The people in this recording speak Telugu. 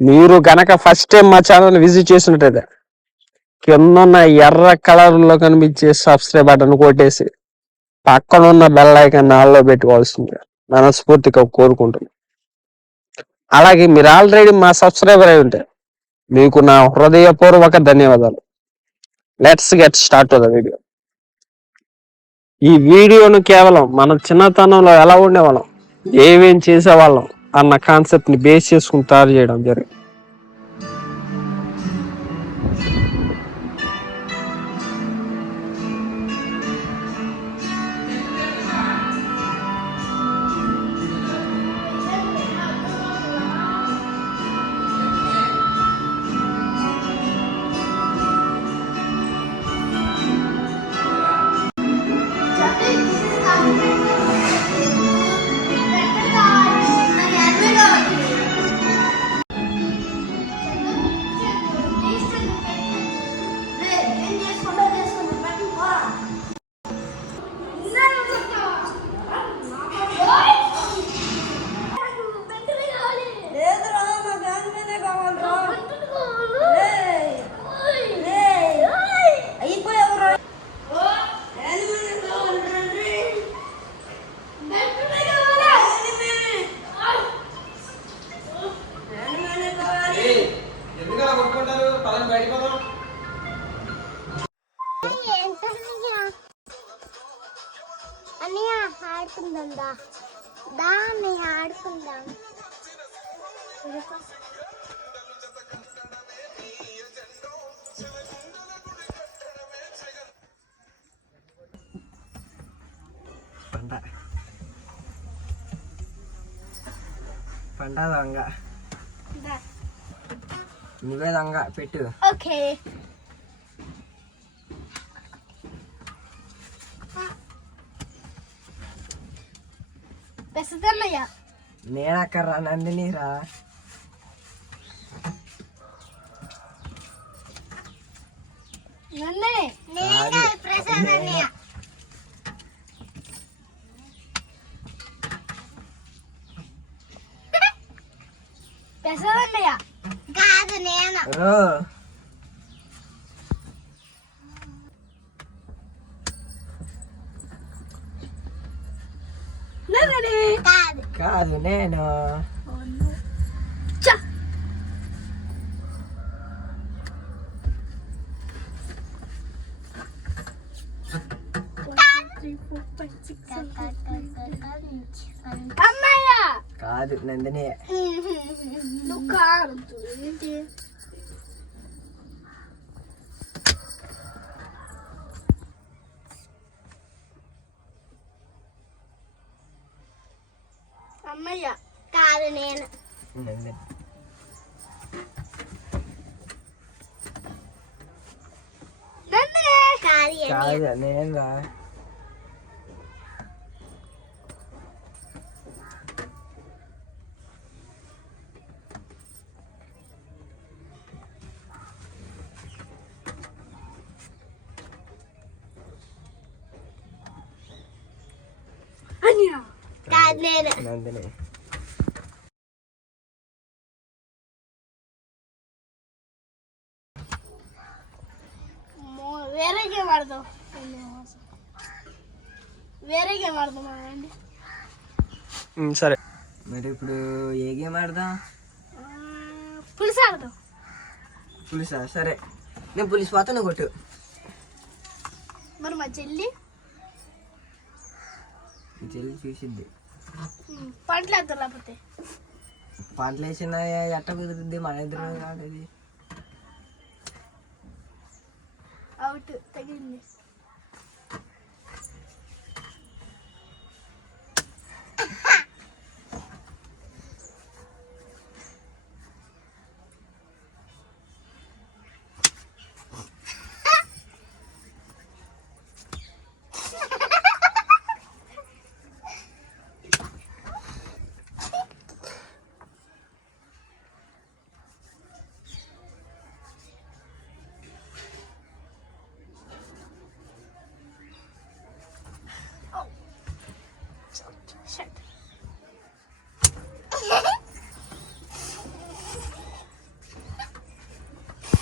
మీరు గనక ఫస్ట్ టైం మా ఛానల్ విజిట్ చేసినట్టయితే కింద ఉన్న ఎర్ర కలర్ లో కనిపించే సబ్స్క్రైబ్ బటన్ కొట్టేసి పక్కన ఉన్న బెల్ ఐకాన్ ఆల్లో పెట్టుకోవాల్సిందే మనస్ఫూర్తిగా కోరుకుంటున్నాను. అలాగే మీరు ఆల్రెడీ మా సబ్స్క్రైబర్ అయి ఉంటే మీకు నా హృదయపూర్వక ధన్యవాదాలు. Let's get start the video. ఈ వీడియోను కేవలం మన చిన్నతనంలో ఎలా ఉండేవాళ్ళం, ఏమేం చేసేవాళ్ళం అన్న కాన్సెప్ట్ ని బేస్ చేసుకుని తయారు చేయడం జరిగింది. ఆడుకుందాం దాన్ని ఆడుకుందాం. పంట దొంగ నువ్వే దొంగ పెట్టు. ఓకే నేనక్కర్రా నందిని రా. కాదు నేను కాదు నేను కాదు నందిని. నువ్వు కాదు అమ్మయ్య. కాదు నేను కాదు నేను రా. కాదు నేను నందిని వేరే గేమ్ ఆడదాం. వేరే గేమ్ ఆడదాం అండి. సరే మరి ఇప్పుడు ఏ గేమ్ ఆడదాం? పులిస్ ఆడదాం. పులిసా? సరే నేను పులిస్ పోతాను కొట్టు. మరి మా చెల్లి చూసిద్ది. పంటలు వేద్దాం. లేకపోతే పంటలు వేసిన ఎట్ట కుదురుద్ది? మన ఇద్దరు కాదు. అవుట్ తగిలింది.